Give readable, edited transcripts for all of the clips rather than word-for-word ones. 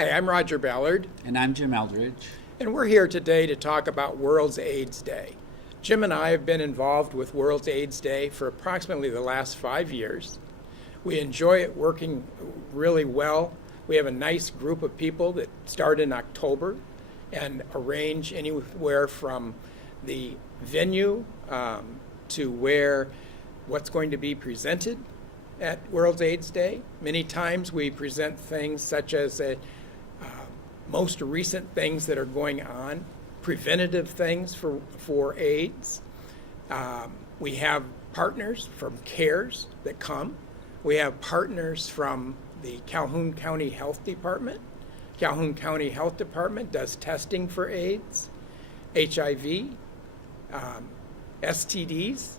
Hi, I'm Roger Ballard, And I'm Jim Eldridge. and we're here today to talk about World's AIDS Day. Jim and I have been involved with World's AIDS Day for approximately the last 5 years. We enjoy it working really well. We have a nice group of people that start in October and arrange anywhere from the venue to where what's going to be presented at World's AIDS Day. Many times we present things such as most recent things that are going on, preventative things for AIDS. We have partners from CARES that come. We have partners from the Calhoun County Health Department. Calhoun County Health Department does testing for AIDS, HIV, STDs,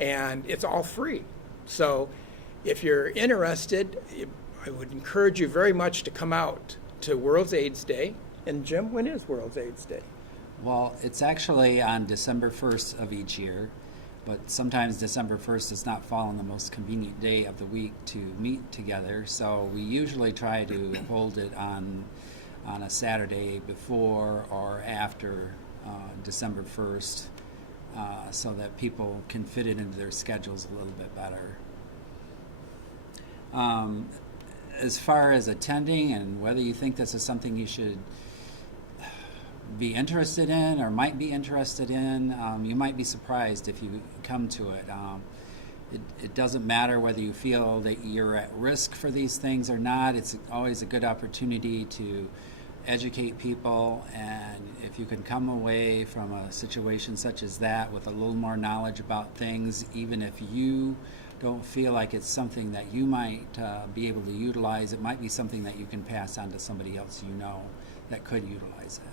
and it's all free. So if you're interested, I would encourage you very much to come out to World's AIDS Day. And Jim, when is World's AIDS Day? Well, it's actually on December 1st of each year, but sometimes December 1st does not fall on the most convenient day of the week to meet together. So we usually try to hold it on a Saturday before or after December 1st so that people can fit it into their schedules a little bit better. As far as attending and whether you think this is something you should be interested in or might be interested in, you might be surprised if you come to it. It doesn't matter whether you feel that you're at risk for these things or not. It's always a good opportunity to educate people, and if you can come away from a situation such as that with a little more knowledge about things, even if you don't feel like it's something that you might be able to utilize, it might be something that you can pass on to somebody else you know that could utilize it.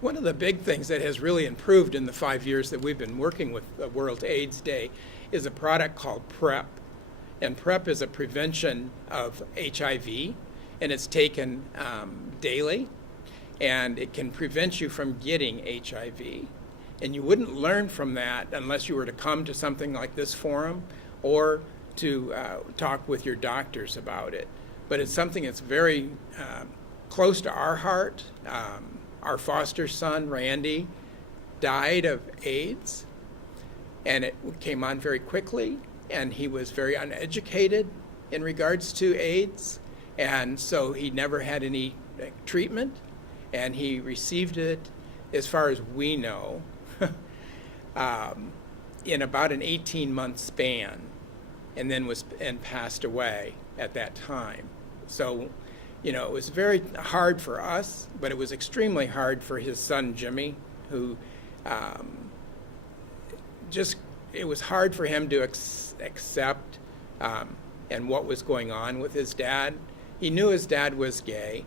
One of the big things that has really improved in the 5 years that we've been working with the World AIDS Day is a product called PrEP. And PrEP is a prevention of HIV, and it's taken daily, and it can prevent you from getting HIV. And you wouldn't learn from that unless you were to come to something like this forum or to talk with your doctors about it. But it's something that's very close to our heart. Our foster son, Randy, died of AIDS, and it came on very quickly, and he was very uneducated in regards to AIDS, and so he never had any treatment, and he received it, as far as we know, in about an 18-month span, and then passed away at that time. So, you know, it was very hard for us, but it was extremely hard for his son Jimmy, who it was hard for him to accept and what was going on with his dad. He knew his dad was gay,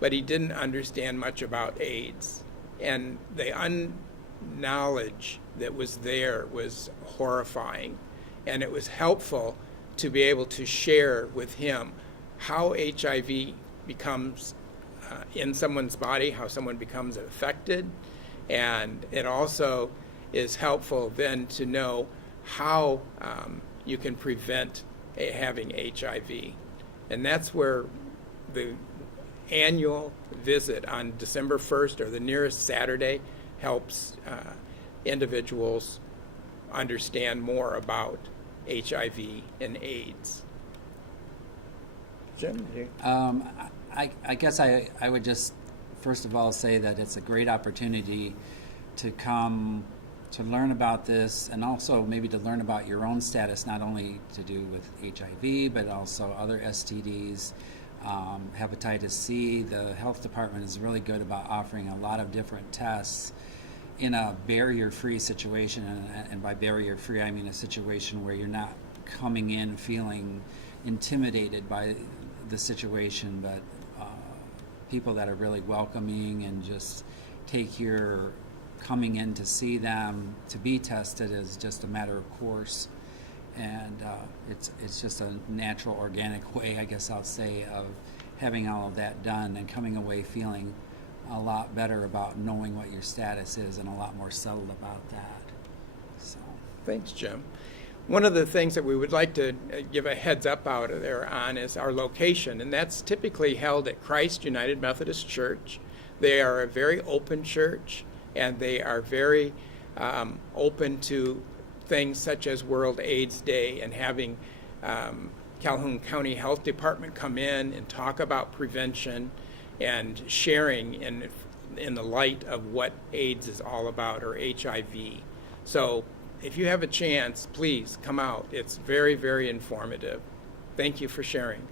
but he didn't understand much about AIDS, and the unknowledge that was there was horrifying, and it was helpful to be able to share with him how HIV becomes in someone's body, how someone becomes affected, and it also is helpful then to know how you can prevent having HIV. And that's where the annual visit on December 1st or the nearest Saturday helps individuals understand more about HIV and AIDS. Jim? I guess I would just first of all say that it's a great opportunity to come to learn about this, and also maybe to learn about your own status, not only to do with HIV, but also other STDs, hepatitis C. The health department is really good about offering a lot of different tests in a barrier-free situation, and by barrier-free I mean a situation where you're not coming in feeling intimidated by the situation, but people that are really welcoming and just take your coming in to see them to be tested as just a matter of course, and it's just a natural, organic way, I guess I'll say, of having all of that done and coming away feeling a lot better about knowing what your status is and a lot more settled about that. So Thanks, Jim. One of the things that we would like to give a heads up out of there on is our location, and that's typically held at Christ United Methodist Church. They are a very open church, and they are very open to things such as World AIDS Day and having Calhoun County Health Department come in and talk about prevention and sharing in the light of what AIDS is all about, or HIV. So if you have a chance, please come out. It's very, very informative. Thank you for sharing.